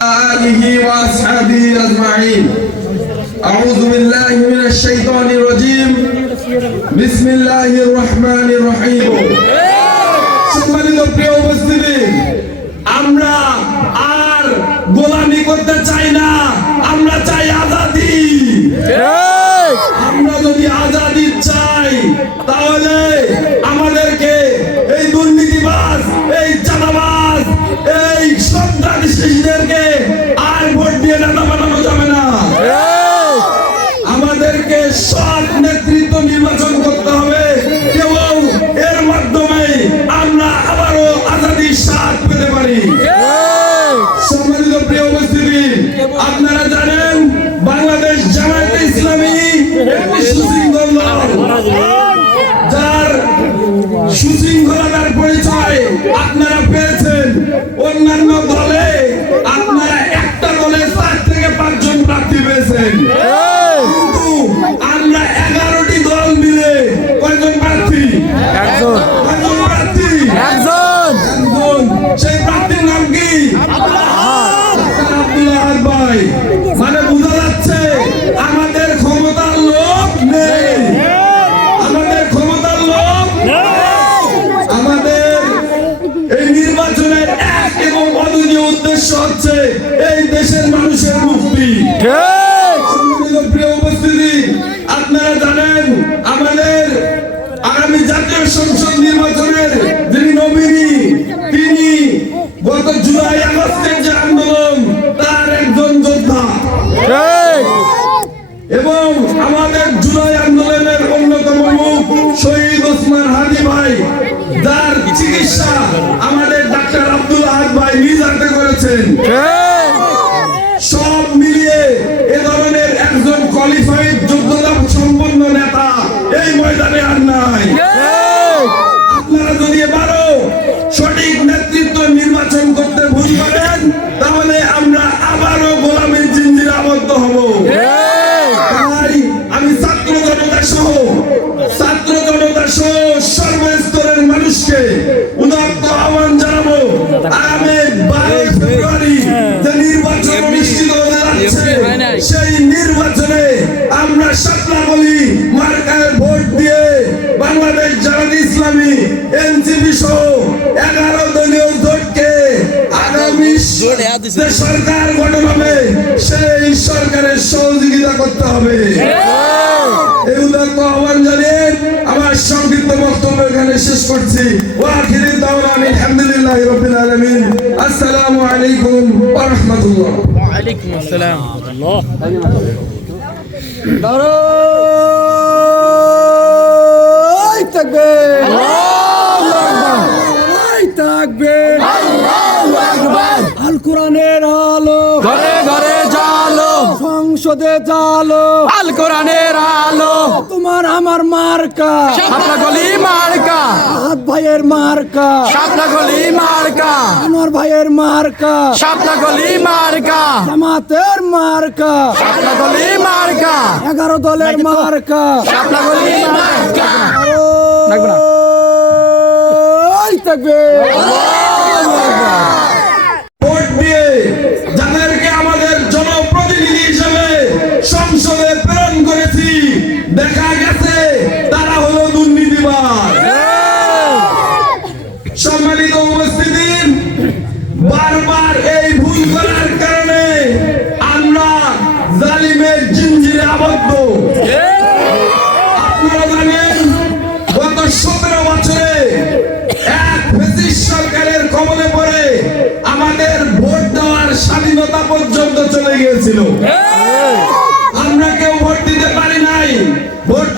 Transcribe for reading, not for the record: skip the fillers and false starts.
آله وأصحابه أجمعين أعوذ بالله من الشيطان الرجيم بسم الله الرحمن الرحيم সম্মানিত প্রিয় উপস্থিতি আমরা আর গোলামি করতে চাই না আমরা চাই আজাদি আমরা যদি আজাদি চাই তাহলে আমাদেরকে এই দুর্নীতিবাজ এই চাঁদাবাজ এই সন্ত্রাসীদেরকে আর ভোট দিয়ে নেতা বানানো যাবে না আমাদেরকে সৎ নেতৃত্ব নির্বাচন করতে হবে এবং এর মাধ্যমে আমরা আবারও আজাদির স্বাদ পেতে পারি সম্মানিত প্রিয় উপস্থিতি আপনারা জানেন বাংলাদেশ জামায়াতে ইসলামী একটি সুশৃঙ্খল দল যার সুশৃঙ্খলতার পরিচয় আপনারা পেয়েছেন অন্যান্য দলে আপনারা একটা দলে 4 থেকে 5 জন প্রার্থী পেয়েছেন কিন্তু আমরা 11টি দল মিলে কয়জন প্রার্থী কয়জন প্রার্থী একজন সেই প্রার্থীর নাম কি আব্দুল আহাদ ভাই মানে বোঝা যাচ্ছে আমাদের ক্ষমতার লোভ নেই আমাদের ক্ষমতার লোভ আমাদের এই নির্বাচনের এক এবং অদ্বিতীয় উদ্দেশ্য হচ্ছে এই দেশের মানুষের মুক্তি প্রিয় উপস্থিতি আপনারা জানেন আমাদের আগামী জাতীয় সংসদ নির্বাচনের যিনি নমিনি তিনি গত জুলাই আগস্টের যে আন্দোলন তার একজন যোদ্ধা এবং আমাদের জুলাই আন্দোলনের অন্যতম মুখ শহীদ ওসমান হাদি ভাই যার চিকিৎসা আমাদের ডাক্তার আব্দুল আহাদ ভাই নিজ হাতে করেছেন সব মিলিয়ে এ ধরনের একজন কোয়ালিফাইড যোগ্যতা সম্পন্ন নেতা এই ময়দানে আর নাই আপনারা যদি এবারও সঠিক নেতৃত্ব নির্বাচন করতে ভুল করেন তাহলে আমরা আবারও গোলামীর জিঞ্জিরে আবদ্ধ হব তাই আমি ছাত্র জনতা সহ সর্বস্তরের মানুষকে উদাত্ত আহ্বান জানাবো আগামী 12 ফেব্রুয়ারি যে নির্বাচন অনুষ্ঠিত হতে যাচ্ছে সেই নির্বাচনে আমরা শাপলাকলি মার্কায় ভোট দিয়ে বাংলাদেশ জামায়াতে ইসলামী এনসিপি সহ 11 দলীয় জোটকে আগামী যে সরকার গঠন হবে সেই সরকারের সহযোগিতা করতে হবে এই উদাত্ত আহ্বান জানিয়ে আমার সংক্ষিপ্ত বক্তব্য এখানে শেষ করছি ওয়া আখিরি দাওয়ানা আলহামদুলিল্লাহি রাব্বিল আলামিন আসসালামু আলাইকুম ওয়া রাহমাতুল্লাহ ওয়া আলাইকুম আসসালাম ওয়া রাহমাতুল্লাহ তাকবীর তাকবীর আল্লাহু আকবার আল কোরআনের আলো ঘরে ঘরে জালো সংসদে জালো আল কোরআনের আলো তোমার আমার মার্কা শাপলাকলি মার্কা আহাদ ভাইয়ের মার্কা শাপলাকলি মার্কা আনোয়ার ভাইয়ের মার্কা শাপলাকলি মার্কা জামাতের মার্কা শাপলাকলি মার্কা 11 দলের মার্কা শাপলাকলি মার্কা লাগবে না তাকবীর আল্লাহু আকবার ভোট দিয়ে যাদেরকে আমাদের জনপ্রতিনিধি হিসেবে সংসদে প্রেরণ করেছি দেখা গেছে তারা হলো দুর্নীতিবাজ সম্মানিত উপস্থিতি বারবার এই ভুল করার কারণে আমরা জালিমের জিঞ্জিরে আবদ্ধ আপনারা জানেন গত 17 বছরে এক ফ্যাসিস্ট সরকারের কবলে পড়ে আমাদের ভোট দেওয়ার স্বাধীনতা পর্যন্ত চলে গিয়েছিল আমরা কেউ ভোট দিতে পারি নাই ভোট